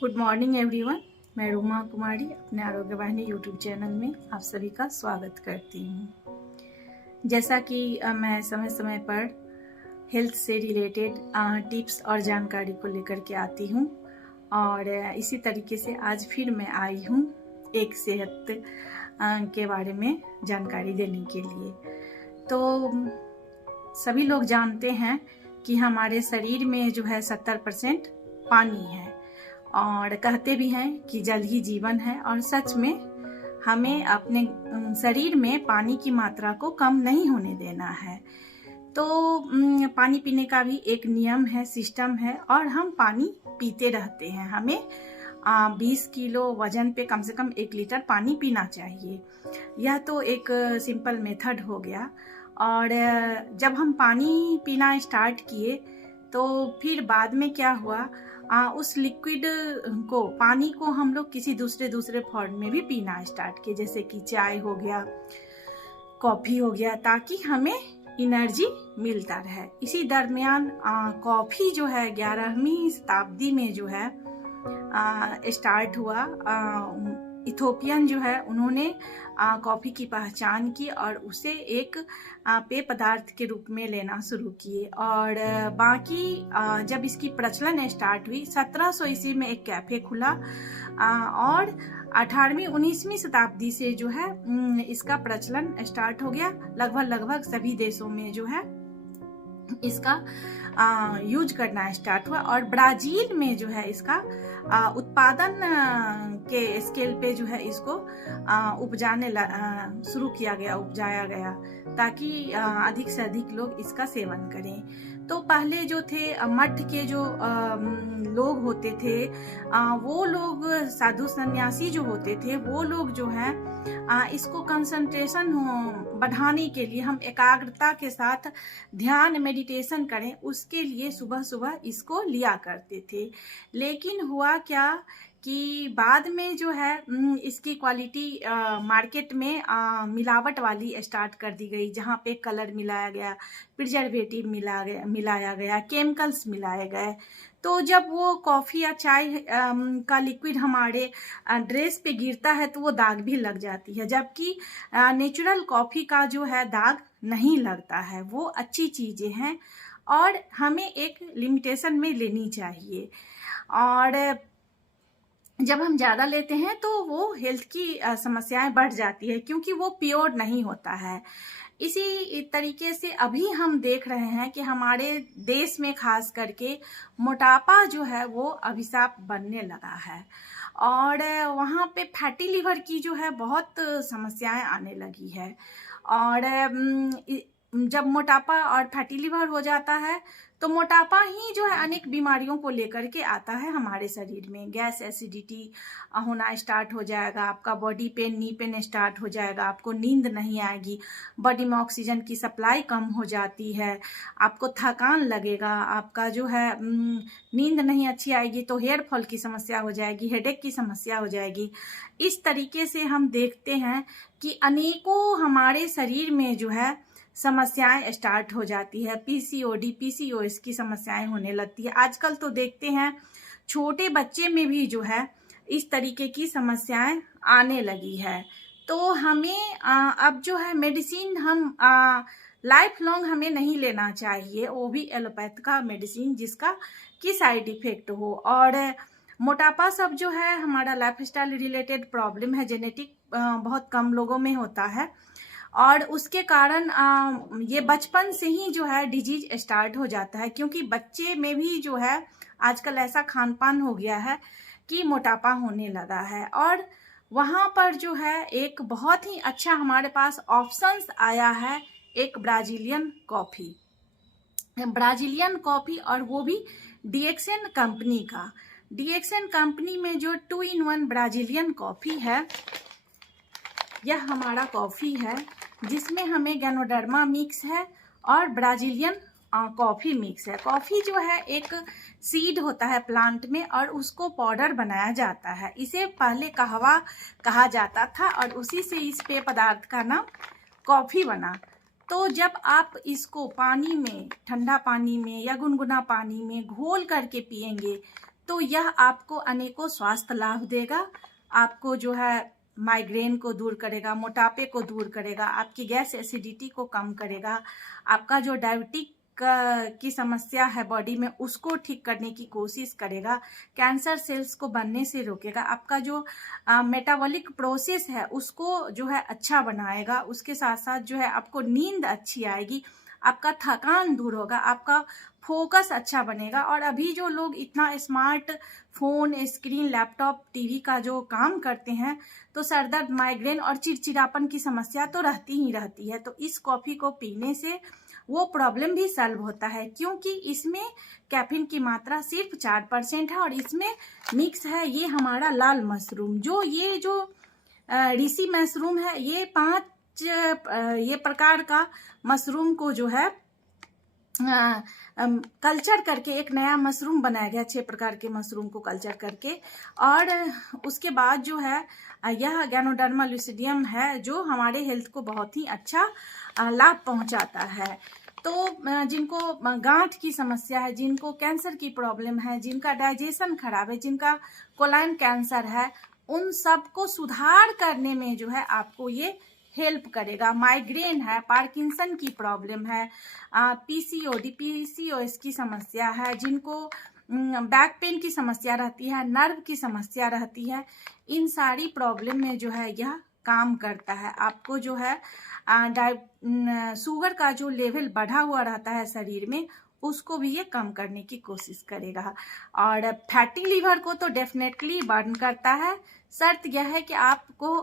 Good morning everyone. मैं रूमा कुमारी अपने आरोग्य वाहिनी यूट्यूब चैनल में आप सभी का स्वागत करती हूँ। जैसा कि मैं समय समय पर हेल्थ से रिलेटेड टिप्स और जानकारी को लेकर के आती हूँ और इसी तरीके से आज फिर मैं आई हूँ एक सेहत के बारे में जानकारी देने के लिए। तो सभी लोग जानते हैं कि हमारे शरीर में जो है 70% पानी है और कहते भी हैं कि जल ही जीवन है। और सच में हमें अपने शरीर में पानी की मात्रा को कम नहीं होने देना है। तो पानी पीने का भी एक नियम है, सिस्टम है और हम पानी पीते रहते हैं। हमें 20 किलो वजन पे कम से कम 1 लीटर पानी पीना चाहिए। यह तो एक सिंपल मेथड हो गया। और जब हम पानी पीना स्टार्ट किए तो फिर बाद में क्या हुआ, उस लिक्विड को, पानी को हम लोग किसी दूसरे फॉर्म में भी पीना स्टार्ट किए, जैसे कि चाय हो गया, कॉफ़ी हो गया, ताकि हमें एनर्जी मिलता रहे। इसी दरमियान कॉफ़ी जो है 11वीं शताब्दी में जो है स्टार्ट हुआ। इथोपियन जो है उन्होंने कॉफ़ी की पहचान की और उसे एक पेय पदार्थ के रूप में लेना शुरू किए। और बाकी जब इसकी प्रचलन स्टार्ट हुई 1700 ईस्वी में एक कैफ़े खुला और 18वीं 19वीं शताब्दी से जो है इसका प्रचलन स्टार्ट हो गया। लगभग सभी देशों में जो है इसका यूज करना स्टार्ट हुआ। और ब्राजील में जो है इसका उत्पादन के स्केल पे जो है इसको उपजाने शुरू किया गया, उपजाया गया, ताकि अधिक से अधिक लोग इसका सेवन करें। तो पहले जो थे मठ के जो लोग होते थे, वो लोग साधु सन्यासी जो होते थे, वो लोग जो है इसको कंसंट्रेशन बढ़ाने के लिए, हम एकाग्रता के साथ ध्यान मेडिटेशन करें, उसके लिए सुबह सुबह इसको लिया करते थे। लेकिन हुआ क्या कि बाद में जो है इसकी क्वालिटी मार्केट में मिलावट वाली स्टार्ट कर दी गई, जहाँ पे कलर मिलाया गया, प्रिजर्वेटिव मिलाया गया, केमिकल्स मिलाए गए। तो जब वो कॉफ़ी या चाय का लिक्विड हमारे ड्रेस पे गिरता है तो वो दाग भी लग जाती है, जबकि नेचुरल कॉफ़ी का जो है दाग नहीं लगता है। वो अच्छी चीज़ें हैं और हमें एक लिमिटेशन में लेनी चाहिए। और जब हम ज़्यादा लेते हैं तो वो हेल्थ की समस्याएं बढ़ जाती है, क्योंकि वो प्योर नहीं होता है। इसी तरीके से अभी हम देख रहे हैं कि हमारे देश में खास करके मोटापा जो है वो अभिशाप बनने लगा है और वहाँ पे फैटी लिवर की जो है बहुत समस्याएं आने लगी है। और जब मोटापा और फैटी लिवर हो जाता है तो मोटापा ही जो है अनेक बीमारियों को लेकर के आता है हमारे शरीर में। गैस, एसिडिटी होना स्टार्ट हो जाएगा, आपका body pain, knee pain start हो जाएगा, आपको नींद नहीं आएगी, बॉडी में ऑक्सीजन की सप्लाई कम हो जाती है, आपको थकान लगेगा, आपका जो है नींद नहीं अच्छी आएगी तो हेयर फॉल की समस्या हो जाएगी, हेडेक की समस्या हो जाएगी। इस तरीके से हम देखते हैं कि अनेकों हमारे शरीर में जो है समस्याएं स्टार्ट हो जाती है। पीसीओडी, पीसीओएस की समस्याएं होने लगती है। आजकल तो देखते हैं छोटे बच्चे में भी जो है इस तरीके की समस्याएं आने लगी है। तो हमें अब जो है मेडिसिन हम लाइफ लॉन्ग हमें नहीं लेना चाहिए, वो भी एलोपैथ का मेडिसिन जिसका की साइड इफेक्ट हो। और मोटापा सब जो है हमारा लाइफस्टाइल रिलेटेड प्रॉब्लम है, जेनेटिक बहुत कम लोगों में होता है और उसके कारण ये बचपन से ही जो है डिजीज स्टार्ट हो जाता है, क्योंकि बच्चे में भी जो है आजकल ऐसा खान पान हो गया है कि मोटापा होने लगा है। और वहाँ पर जो है एक बहुत ही अच्छा हमारे पास ऑप्शंस आया है, एक ब्राजीलियन कॉफ़ी, और वो भी डीएक्सएन कंपनी का। डीएक्सएन कंपनी में जो 2-in-1 ब्राजीलियन कॉफ़ी है, यह हमारा कॉफ़ी है जिसमें हमें गैनोडर्मा मिक्स है और ब्राजीलियन कॉफ़ी मिक्स है। कॉफ़ी जो है एक सीड होता है प्लांट में और उसको पाउडर बनाया जाता है। इसे पहले कहवा कहा जाता था और उसी से इस पेय पदार्थ का नाम कॉफ़ी बना। तो जब आप इसको पानी में, ठंडा पानी में या गुनगुना पानी में घोल करके पिएंगे तो यह आपको अनेकों स्वास्थ्य लाभ देगा। आपको जो है माइग्रेन को दूर करेगा, मोटापे को दूर करेगा, आपकी गैस एसिडिटी को कम करेगा, आपका जो डायबिटिक की समस्या है बॉडी में उसको ठीक करने की कोशिश करेगा, कैंसर सेल्स को बनने से रोकेगा, आपका जो मेटाबॉलिक प्रोसेस है उसको जो है अच्छा बनाएगा। उसके साथ साथ जो है आपको नींद अच्छी आएगी, आपका थकान दूर होगा, आपका फोकस अच्छा बनेगा। और अभी जो लोग इतना smart phone, screen, laptop, TV का जो काम करते हैं तो सरदर्द, माइग्रेन और चिड़चिड़ापन की समस्या तो रहती ही रहती है। तो इस कॉफ़ी को पीने से वो प्रॉब्लम भी सॉल्व होता है, क्योंकि इसमें कैफीन की मात्रा सिर्फ 4% है और इसमें मिक्स है ये हमारा लाल मशरूम। ये जो ऋषि मशरूम है, ये 5 ये प्रकार का मशरूम को जो है कल्चर करके एक नया मशरूम बनाया गया, 6 प्रकार के मशरूम को कल्चर करके। और उसके बाद जो है यह गैनोडर्मा लुसिडियम है जो हमारे हेल्थ को बहुत ही अच्छा लाभ पहुंचाता है। तो जिनको गांठ की समस्या है, जिनको कैंसर की प्रॉब्लम है, जिनका डाइजेशन खराब है, जिनका कोलाइन कैंसर है, उन सबको सुधार करने में जो है आपको ये हेल्प करेगा। माइग्रेन है, पार्किंसन की प्रॉब्लम है, पीसीओडी, पीसीओएस की समस्या है, जिनको बैक पेन की समस्या रहती है, नर्व की समस्या रहती है, इन सारी प्रॉब्लम में जो है यह काम करता है। आपको जो है शुगर का जो लेवल बढ़ा हुआ रहता है शरीर में उसको भी ये कम करने की कोशिश करेगा। और फैटी लीवर को तो डेफिनेटली बर्न करता है। शर्त यह है कि आपको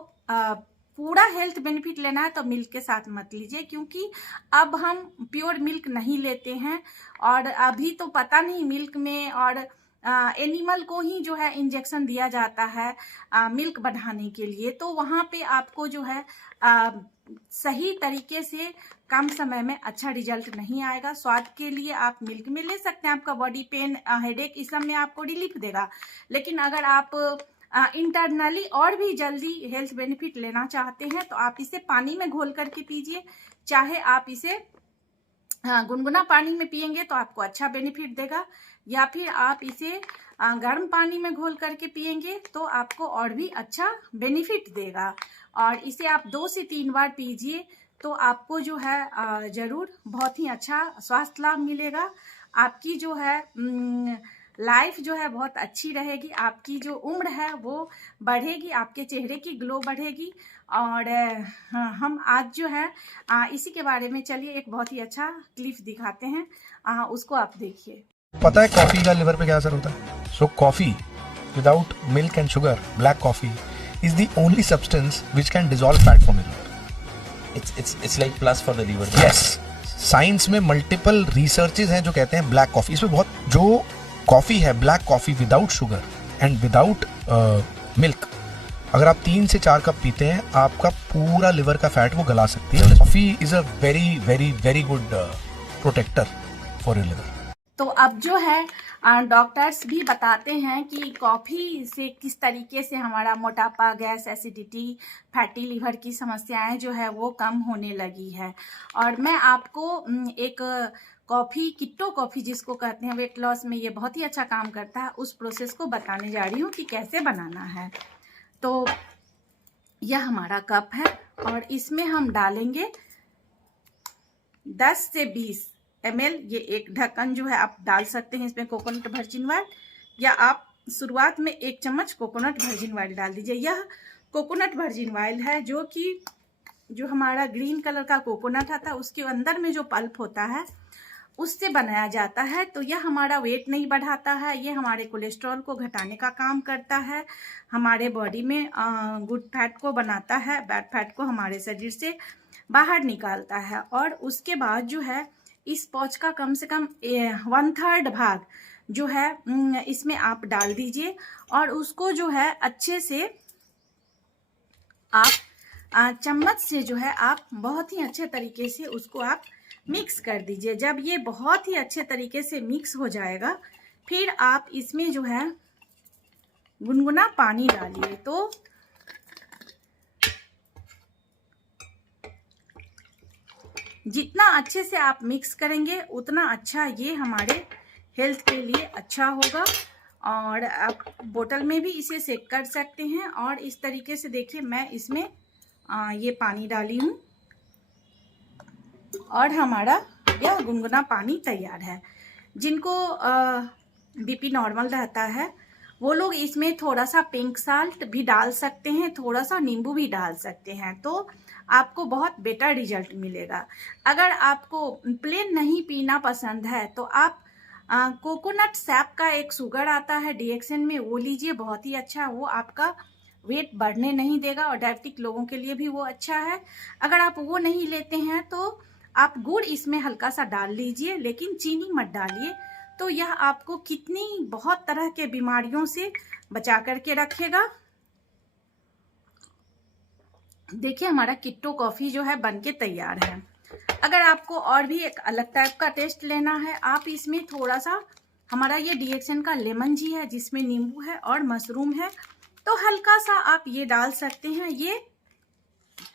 पूरा हेल्थ बेनिफिट लेना है तो मिल्क के साथ मत लीजिए, क्योंकि अब हम प्योर मिल्क नहीं लेते हैं और अभी तो पता नहीं मिल्क में और एनिमल को ही जो है इंजेक्शन दिया जाता है मिल्क बढ़ाने के लिए। तो वहाँ पे आपको जो है सही तरीके से कम समय में अच्छा रिजल्ट नहीं आएगा। स्वाद के लिए आप मिल्क में ले सकते हैं, आपका बॉडी पेन, हेडेक इस सब में आपको रिलीफ देगा। लेकिन अगर आप इंटरनली और भी जल्दी हेल्थ बेनिफिट लेना चाहते हैं तो आप इसे पानी में घोल करके पीजिए। चाहे आप इसे गुनगुना पानी में पिएंगे तो आपको अच्छा बेनिफिट देगा, या फिर आप इसे गर्म पानी में घोल करके पिएंगे तो आपको और भी अच्छा बेनिफिट देगा। और इसे आप 2 से 3 बार पीजिए तो आपको जो है ज़रूर बहुत ही अच्छा स्वास्थ्य लाभ मिलेगा। आपकी जो है लाइफ जो है बहुत अच्छी रहेगी, आपकी जो उम्र है वो बढ़ेगी, आपके चेहरे की ग्लो बढ़ेगी। और हम आज जो है इसी के बारे में चलिए एक बहुत ही अच्छा क्लिप दिखाते हैं, उसको आप देखिए। पता है कॉफी का लिवर पे क्या असर होता है? So coffee without milk and sugar, black coffee is the only substance which can dissolve fat from your liver. It's like plus for the liver. Yes. Science में मल्टीपल रिसर्चेज हैं जो कहते हैं ब्लैक कॉफी, इसमें बहुत जो coffee है black coffee without sugar and without milk, अगर आप 3 से 4 कप पीते हैं आपका पूरा लिवर का फैट वो गला सकती है। Coffee is a very very very good protector for your liver. तो अब जो है डॉक्टर्स भी बताते हैं कि कॉफ़ी से किस तरीके से हमारा मोटापा, गैस, एसिडिटी, फैटी लीवर की समस्याएं जो है वो कम होने लगी है। और मैं आपको एक कॉफ़ी, किट्टो कॉफ़ी जिसको कहते हैं, वेट लॉस में ये बहुत ही अच्छा काम करता है, उस प्रोसेस को बताने जा रही हूँ कि कैसे बनाना है। तो यह हमारा कप है और इसमें हम डालेंगे 10 से 20 ml, ये एक ढक्कन जो है आप डाल सकते हैं इसमें कोकोनट वर्जिन ऑयल, या आप शुरुआत में 1 चम्मच कोकोनट वर्जिन ऑयल डाल दीजिए। यह कोकोनट वर्जिन ऑयल है जो कि जो हमारा ग्रीन कलर का कोकोनट आता है उसके अंदर में जो पल्प होता है उससे बनाया जाता है। तो यह हमारा वेट नहीं बढ़ाता है, ये हमारे कोलेस्ट्रॉल को घटाने का काम करता है, हमारे बॉडी में गुड फैट को बनाता है, बैड फैट को हमारे शरीर से बाहर निकालता है। और उसके बाद जो है इस पाउच का कम से कम 1/3 भाग जो है इसमें आप डाल दीजिए और उसको जो है अच्छे से आप चम्मच से जो है आप बहुत ही अच्छे तरीके से उसको आप मिक्स कर दीजिए। जब ये बहुत ही अच्छे तरीके से मिक्स हो जाएगा फिर आप इसमें जो है गुनगुना पानी डालिए। तो जितना अच्छे से आप मिक्स करेंगे उतना अच्छा ये हमारे हेल्थ के लिए अच्छा होगा। और आप बोतल में भी इसे सेक कर सकते हैं। और इस तरीके से देखिए मैं इसमें ये पानी डाली हूँ और हमारा यह गुनगुना पानी तैयार है। जिनको बीपी नॉर्मल रहता है वो लोग इसमें थोड़ा सा पिंक साल्ट भी डाल सकते हैं, थोड़ा सा नींबू भी डाल सकते हैं, तो आपको बहुत बेटर रिजल्ट मिलेगा। अगर आपको प्लेन नहीं पीना पसंद है तो आप कोकोनट सैप का एक शुगर आता है DXN में, वो लीजिए, बहुत ही अच्छा। वो आपका वेट बढ़ने नहीं देगा और डायबिटिक लोगों के लिए भी वो अच्छा है। अगर आप वो नहीं लेते हैं तो आप गुड़ इसमें हल्का सा डाल लीजिए, लेकिन चीनी मत डालिए। तो यह आपको कितनी बहुत तरह के बीमारियों से बचा करके रखेगा। देखिए हमारा किट्टो कॉफ़ी जो है बनके तैयार है। अगर आपको और भी एक अलग टाइप का टेस्ट लेना है, आप इसमें थोड़ा सा हमारा ये DXN का लेमन जी है जिसमें नींबू है और मशरूम है, तो हल्का सा आप ये डाल सकते हैं। ये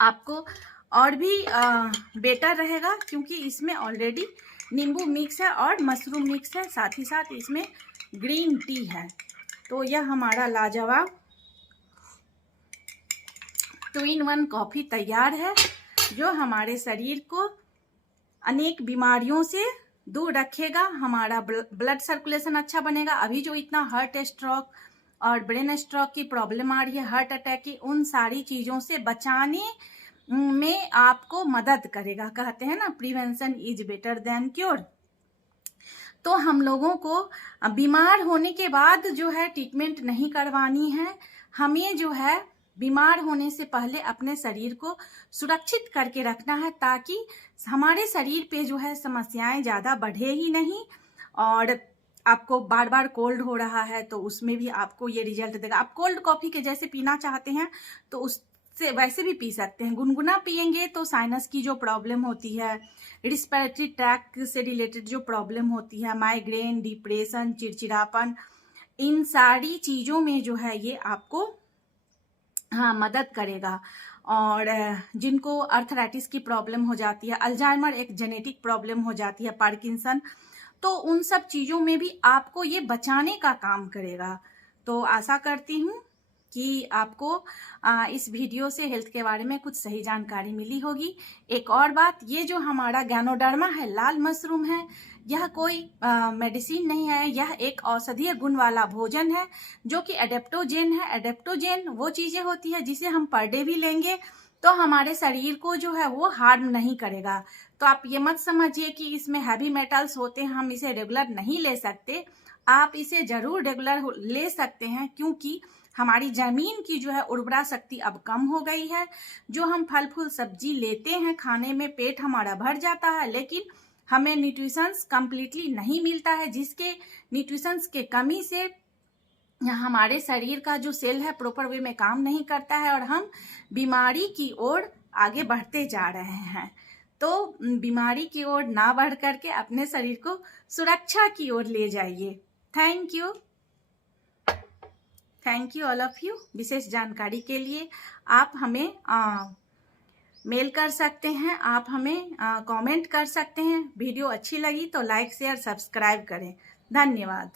आपको और भी बेटर रहेगा क्योंकि इसमें ऑलरेडी नींबू मिक्स है और मशरूम मिक्स है, साथ ही साथ इसमें ग्रीन टी है। तो यह हमारा लाजवाब 2-in-1 कॉफ़ी तैयार है जो हमारे शरीर को अनेक बीमारियों से दूर रखेगा। हमारा ब्लड सर्कुलेशन अच्छा बनेगा। अभी जो इतना हार्ट स्ट्रोक और ब्रेन स्ट्रोक की प्रॉब्लम आ रही है, हार्ट अटैक की, उन सारी चीज़ों से बचाने में आपको मदद करेगा। कहते हैं ना, prevention is better than cure. तो हम लोगों को बीमार होने के बाद जो है ट्रीटमेंट नहीं करवानी है, हमें जो है बीमार होने से पहले अपने शरीर को सुरक्षित करके रखना है ताकि हमारे शरीर पे जो है समस्याएं ज़्यादा बढ़े ही नहीं। और आपको बार बार कोल्ड हो रहा है तो उसमें भी आपको ये रिजल्ट देगा। आप कोल्ड कॉफ़ी के जैसे पीना चाहते हैं तो उससे वैसे भी पी सकते हैं। गुनगुना पियेंगे तो साइनस की जो प्रॉब्लम होती है, रिस्पिरेटरी ट्रैक्ट से रिलेटेड जो प्रॉब्लम होती है, माइग्रेन, डिप्रेशन, चिड़चिड़ापन, इन सारी चीज़ों में जो है ये आपको मदद करेगा। और जिनको अर्थराइटिस की प्रॉब्लम हो जाती है, अल्जाइमर एक जेनेटिक प्रॉब्लम हो जाती है, पार्किंसन, तो उन सब चीज़ों में भी आपको ये बचाने का काम करेगा। तो आशा करती हूँ कि आपको इस वीडियो से हेल्थ के बारे में कुछ सही जानकारी मिली होगी। एक और बात, ये जो हमारा गैनोडर्मा है, लाल मशरूम है, यह कोई मेडिसिन नहीं है, यह एक औषधीय गुण वाला भोजन है जो कि एडेप्टोजेन है। एडेप्टोजेन वो चीज़ें होती है जिसे हम पर डे भी लेंगे तो हमारे शरीर को जो है वो हार्म नहीं करेगा। तो आप ये मत समझिए कि इसमें हैवी मेटल्स होते हैं, हम इसे रेगुलर नहीं ले सकते। आप इसे ज़रूर रेगुलर ले सकते हैं क्योंकि हमारी ज़मीन की जो है उर्वरा शक्ति अब कम हो गई है। जो हम फल फूल सब्जी लेते हैं खाने में, पेट हमारा भर जाता है, लेकिन हमें न्यूट्रिशंस कंप्लीटली नहीं मिलता है, जिसके न्यूट्रिशंस के कमी से हमारे शरीर का जो सेल है प्रॉपर वे में काम नहीं करता है और हम बीमारी की ओर आगे बढ़ते जा रहे हैं। तो बीमारी की ओर ना बढ़ करके अपने शरीर को सुरक्षा की ओर ले जाइए। Thank you all of you. विशेष जानकारी के लिए आप हमें मेल कर सकते हैं, आप हमें कमेंट कर सकते हैं। वीडियो अच्छी लगी तो लाइक शेयर सब्सक्राइब करें। धन्यवाद।